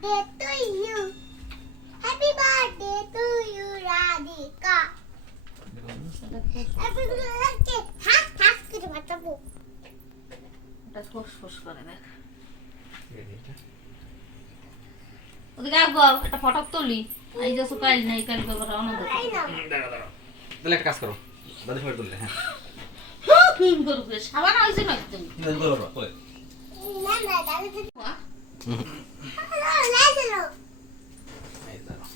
to you. Happy birthday to you, Radhika. Happy birthday. হাস হাস করে মাতাবো। এটা phos করে দেখ ওদিকে আগো একটা ফটো তুলি এই যে সুকাইল নাই কাল করে রওনা দে দাঁড়াও তাহলে একটা কাজ করো দাদু সবাই তুললে হ্যাঁ ফিন করবে সাবান হইছে না একদম দাদু বলো বলো না না দাদা তো বাহ না চলো এই দাঁড়াও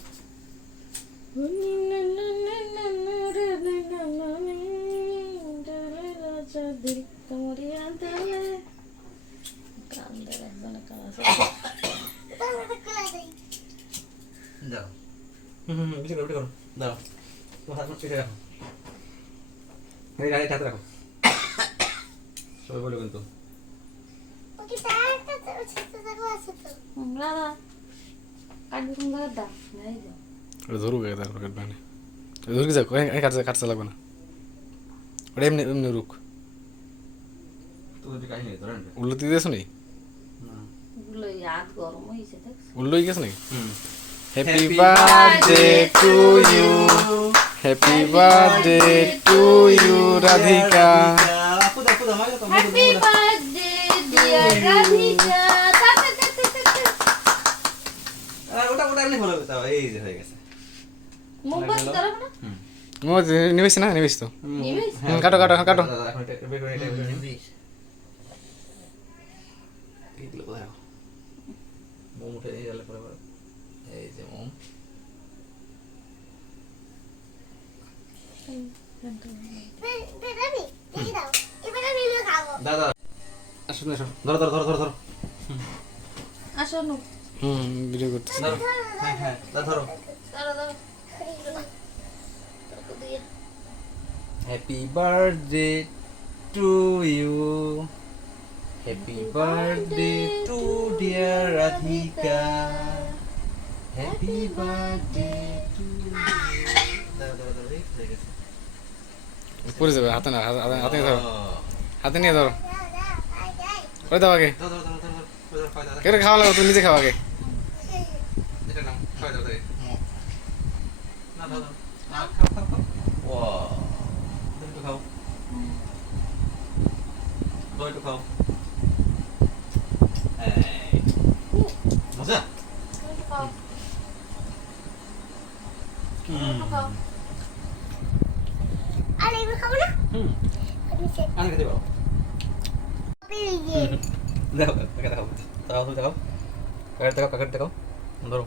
দাঁড়াও বেশি করে করো দাঁড়াও তোমার হাত পিঠে রাখো এই গাড়ি হাতে রাখো সবাই বলো কিন্তু ওকে তাড়াতাড়ি ছোট জায়গা আছে তো রাধা কাটবি কোন জায়গা দা নাই যা ওটা ধরু গে তারপর কাটবে না ধরু যাক এই কাটতে লাগবে না ওটা এমনি এমনি রুক তো যদি কাহিনী ধরেন উল্লো দিয়ে দিয়েছো নাকি না গুলো হাত গরম হইছে দেখ উল্লোই গেছে নাকি হুম happy birthday to you happy birthday to you Radhika আপু দাও মাইলো তো হ্যাপি বার্থডে ডিয়ার রাধিকা ওটা এমনি ভালো হবে তাও এই যে হয়ে গেছে মোবাইল ধরো না হুম ও নিবেশ না নিবেশ তো নিবেশ কাটো কাটো কাটো এখন এটা বের করে এটা নিবিস এই গুলো দাও মোম উঠে এই গেলে পরে এই যে মোম বেরানি এই দাও এবার আমি খাবো দাদা আসুন আসুন ধরো আসো নু ভিডিও করতেছি ধরো হ্যাঁ ধরো ধরো ধরো তোকে দিয়ে happy birthday to you happy birthday to dear Radhika happy birthday to দাদা হয়ে গেছে পড়ে যাবে হাতে না হাতে নিয়ে ধরো হাতে নিয়ে ধরো করে দাও আগে ধরো কেটে খাওয়া লাগবে তুমি নিজে খাও আগে এটা নাও খাওয়া দাও না দাও খাও ওয়া তুমি তো খাও দই তো খাও এই মজা খাও হুম খাও আরে এবার খাবো না হুম আমি সে আনে খেতে পারো পেয়ে গিয়ে দেখো দেখাও তাও দেখাও কাকার দেখাও ধরো